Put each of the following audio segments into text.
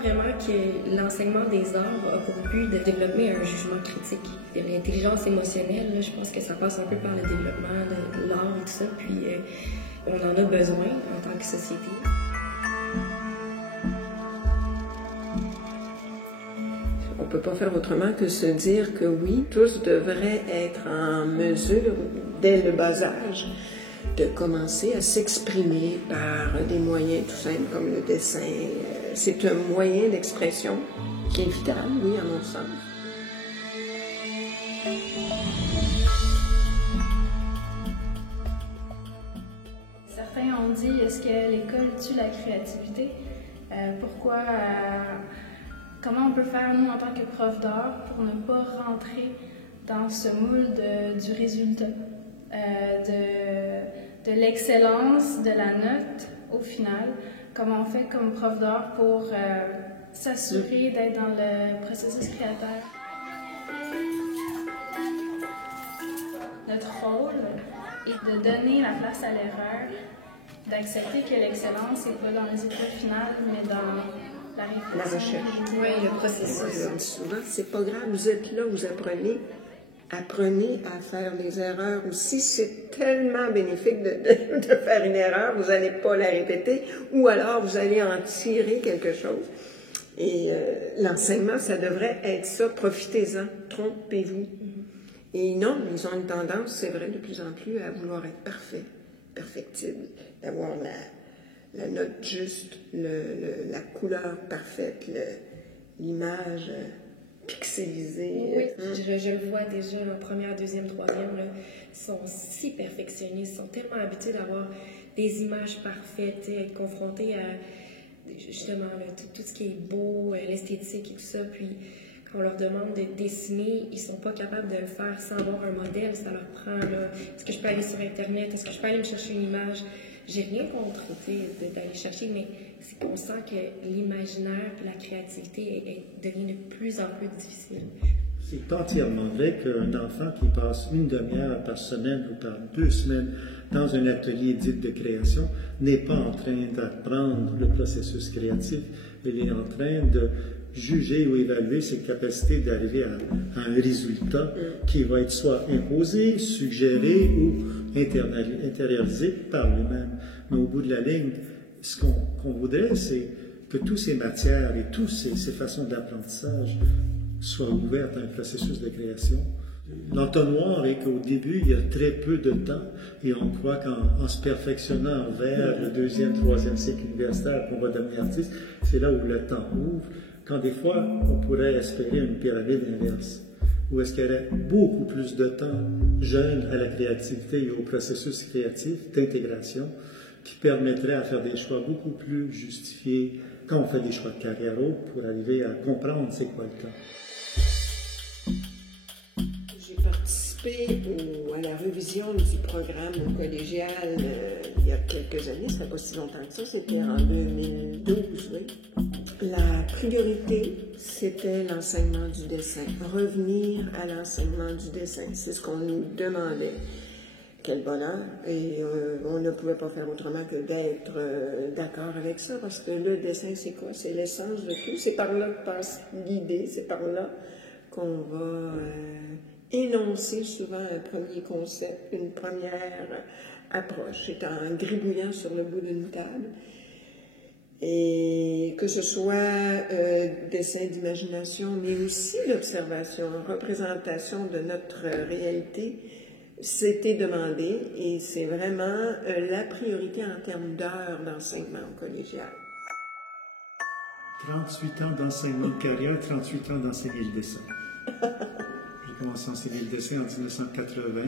vraiment que l'enseignement des arts a pour but de développer un jugement critique. L'intelligence émotionnelle, là, je pense que ça passe un peu par le développement de l'art et tout ça, puis on en a besoin en tant que société. On ne peut pas faire autrement que se dire que oui, tous devraient être en mesure, dès le bas âge, de commencer à s'exprimer par des moyens tout simples comme le dessin. C'est un moyen d'expression qui est vital, oui, à mon sens. Certains ont dit, est-ce que l'école tue la créativité? Comment on peut faire, nous, en tant que prof d'art, pour ne pas rentrer dans ce moule du résultat, de l'excellence, de la note, au final? Comment on fait comme prof d'art pour s'assurer d'être dans le processus créateur? Notre rôle est de donner la place à l'erreur, d'accepter que l'excellence n'est pas dans les épreuves finales, mais dans la réflexion. La recherche. Oui, le processus. On dit souvent, c'est pas grave, vous êtes là, vous apprenez. Apprenez à faire des erreurs aussi. C'est tellement bénéfique de faire une erreur, vous n'allez pas la répéter, ou alors vous allez en tirer quelque chose. Et l'enseignement, ça devrait être ça. Profitez-en, trompez-vous. Et non, ils ont une tendance, c'est vrai, de plus en plus à vouloir être parfait, perfectible, d'avoir la note juste, la couleur parfaite, l'image pixelisée. Oui, je le vois déjà en première, deuxième, troisième, là, ils sont si perfectionnistes, ils sont tellement habitués d'avoir des images parfaites, être confrontés à justement là, tout ce qui est beau, l'esthétique et tout ça, puis quand on leur demande de dessiner, ils sont pas capables de le faire sans avoir un modèle, ça leur prend là, est-ce que je peux aller sur Internet, est-ce que je peux aller me chercher une image? J'ai rien contre d'aller chercher, mais c'est qu'on sent que l'imaginaire et la créativité devient de plus en plus difficile. C'est entièrement vrai qu'un enfant qui passe une demi-heure par semaine ou par 2 semaines dans un atelier dit de création n'est pas en train d'apprendre le processus créatif, il est en train de juger ou évaluer ses capacités d'arriver à un résultat qui va être soit imposé, suggéré ou intériorisé par lui-même. Mais au bout de la ligne, ce qu'on voudrait, c'est que toutes ces matières et toutes ces façons d'apprentissage soient ouvertes à un processus de création. L'entonnoir est qu'au début, il y a très peu de temps et on croit qu'en se perfectionnant vers le 2e, 3e cycle universitaire qu'on va devenir artiste, c'est là où le temps ouvre. Quand des fois, on pourrait espérer une pyramide inverse, où est-ce qu'il y aurait beaucoup plus de temps jeune à la créativité et au processus créatif d'intégration qui permettrait à faire des choix beaucoup plus justifiés quand on fait des choix de carrière haute pour arriver à comprendre c'est quoi le temps. J'ai participé à la révision du programme collégial il y a quelques années, ça fait pas si longtemps que ça, c'était en 2012, oui. La priorité, c'était l'enseignement du dessin. Revenir à l'enseignement du dessin, c'est ce qu'on nous demandait. Quel bonheur! Et on ne pouvait pas faire autrement que d'être d'accord avec ça, parce que le dessin, c'est quoi? C'est l'essence de tout. C'est par là que passe l'idée, c'est par là qu'on va énoncer souvent un premier concept, une première approche. C'est en gribouillant sur le bout d'une table. Et que ce soit dessin d'imagination, mais aussi d'observation, représentation de notre réalité, c'était demandé et c'est vraiment la priorité en termes d'heures d'enseignement collégial. 38 ans d'enseignement de carrière, 38 ans d'enseigner le dessin. J'ai commencé à enseigner le dessin en 1980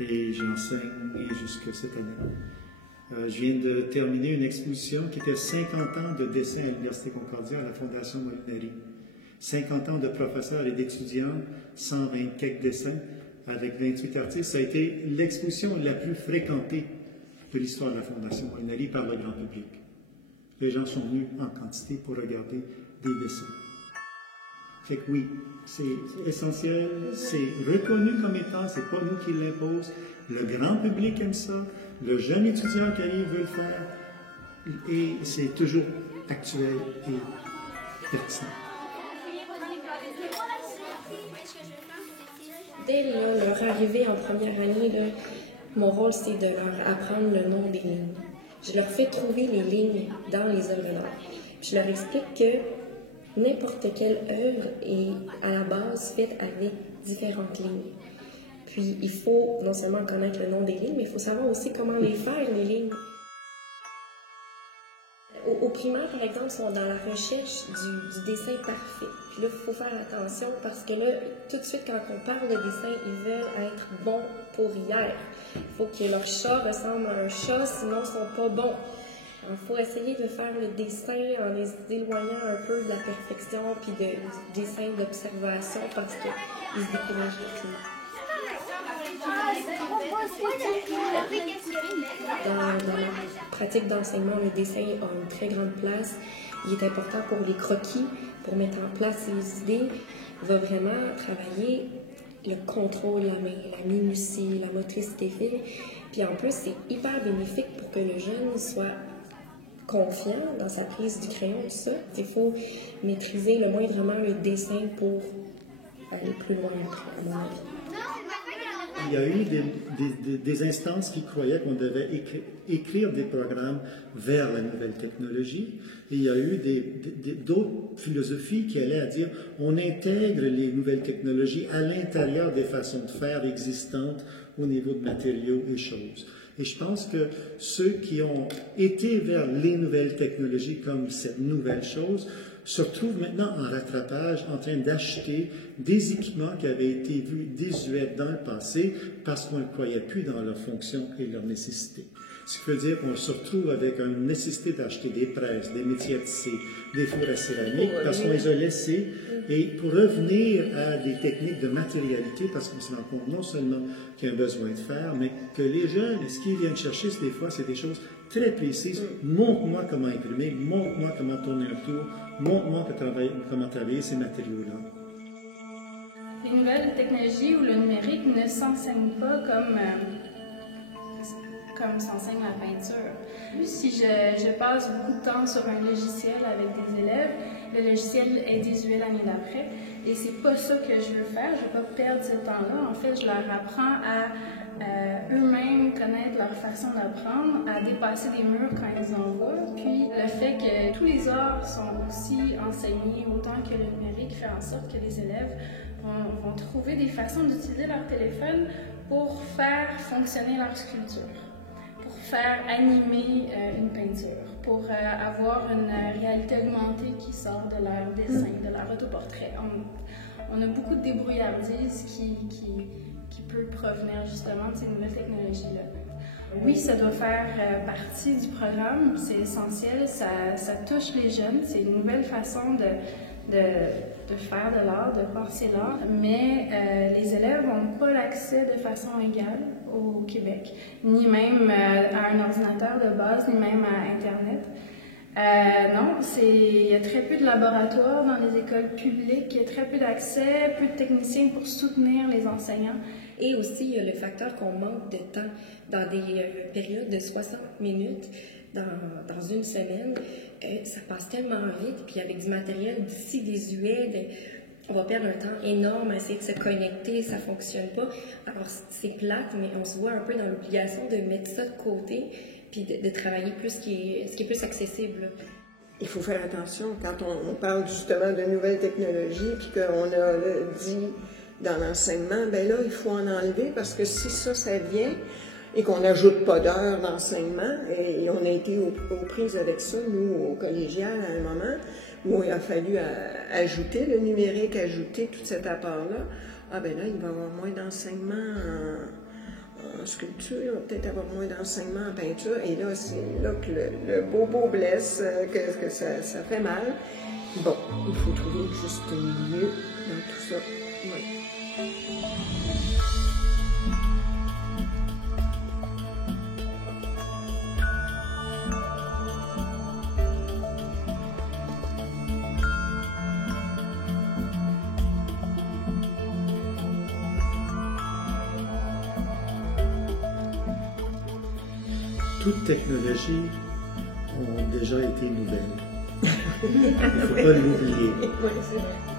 et j'enseigne jusqu'à cette année. Je viens de terminer une exposition qui était 50 ans de dessin à l'Université Concordia à la Fondation Molinari. 50 ans de professeurs et d'étudiants, 120 quelques dessins avec 28 artistes. Ça a été l'exposition la plus fréquentée de l'histoire de la Fondation Molinari par le grand public. Les gens sont venus en quantité pour regarder des dessins. Fait que oui, c'est essentiel, c'est reconnu comme étant, c'est pas nous qui l'imposons. Le grand public aime ça, le jeune étudiant qui arrive veut le faire, et c'est toujours actuel et pertinent. Dès leur arrivée en première année, là, mon rôle, c'est de leur apprendre le nom des lignes. Je leur fais trouver les lignes dans les œuvres d'art. Je leur explique que n'importe quelle œuvre est à la base faite avec différentes lignes. Puis, il faut non seulement connaître le nom des lignes, mais il faut savoir aussi comment les faire, les lignes. Au primaire, par exemple, ils sont dans la recherche du dessin parfait. Puis là, il faut faire attention parce que là, tout de suite, quand on parle de dessin, ils veulent être bons pour hier. Il faut que leur chat ressemble à un chat, sinon ils ne sont pas bons. Il faut essayer de faire le dessin en les éloignant un peu de la perfection puis du dessin d'observation parce qu'ils se découragent rapidement. Dans la pratique d'enseignement, le dessin a une très grande place. Il est important pour les croquis, pour mettre en place les idées. Il va vraiment travailler le contrôle de la main, la minutie, la motricité fine. Puis en plus, c'est hyper bénéfique pour que le jeune soit confiant dans sa prise du crayon, tout ça. Il faut maîtriser le moindrement le dessin pour aller plus loin, à mon avis. Il y a eu des instances qui croyaient qu'on devait écrire des programmes vers la nouvelle technologie. Et il y a eu d'autres philosophies qui allaient à dire on intègre les nouvelles technologies à l'intérieur des façons de faire existantes au niveau de matériaux et choses. Et je pense que ceux qui ont été vers les nouvelles technologies comme cette nouvelle chose se retrouvent maintenant en rattrapage, en train d'acheter des équipements qui avaient été vus désuets dans le passé parce qu'on ne croyait plus dans leur fonction et leur nécessité. Ce qui veut dire qu'on se retrouve avec une nécessité d'acheter des presses, des métiers à tisser, des fours à céramique parce qu'on les a laissés et pour revenir à des techniques de matérialité parce qu'on se rend compte non seulement qu'il y a un besoin de faire, mais que les jeunes, ce qu'ils viennent chercher, des fois, c'est des choses très précises. Montre-moi comment imprimer, montre-moi comment tourner un tour, montre-moi comment travailler ces matériaux-là. Les nouvelles technologies ou le numérique ne s'enseignent pas comme s'enseigne la peinture. Si je passe beaucoup de temps sur un logiciel avec des élèves, le logiciel est désuet l'année d'après et c'est pas ça que je veux faire. Je veux pas perdre ce temps-là. En fait, je leur apprends à eux-mêmes connaître leur façon d'apprendre, à dépasser des murs quand ils en voient. Puis le fait que tous les arts sont aussi enseignés autant que le numérique fait en sorte que les élèves vont trouver des façons d'utiliser leur téléphone pour faire fonctionner leur sculpture, pour faire animer une peinture, pour avoir une réalité augmentée qui sort de leur dessin, de leur autoportrait. On a beaucoup de débrouillardise qui peut provenir justement de ces nouvelles technologies-là. Oui, ça doit faire partie du programme, c'est essentiel, ça touche les jeunes, c'est une nouvelle façon de faire de l'art, de penser l'art, mais les élèves n'ont pas l'accès de façon égale au Québec, ni même à un ordinateur de base, ni même à Internet. Non, il y a très peu de laboratoires dans les écoles publiques, il y a très peu d'accès, peu de techniciens pour soutenir les enseignants. Et aussi, il y a le facteur qu'on manque de temps dans des périodes de 60 minutes. Dans une semaine, ça passe tellement vite, puis avec du matériel si désuet, on va perdre un temps énorme à essayer de se connecter, ça ne fonctionne pas. Alors, c'est plate, mais on se voit un peu dans l'obligation de mettre ça de côté, puis de travailler plus ce qui est plus accessible. Il faut faire attention quand on parle justement de nouvelles technologies, puis qu'on a dit dans l'enseignement, ben là, il faut en enlever, parce que si ça vient, et qu'on n'ajoute pas d'heures d'enseignement, et on a été aux prises avec ça, nous, au collégial, à un moment, où il a fallu ajouter le numérique, ajouter tout cet apport-là. Ah ben là, il va y avoir moins d'enseignement en sculpture, il va peut-être avoir moins d'enseignement en peinture, et là, c'est là que le bobo blesse, que ça fait mal. Bon, il faut trouver le juste milieu dans tout ça. Oui. Toutes technologies ont déjà été nouvelles. Il ne faut pas l'oublier. Oui, c'est vrai.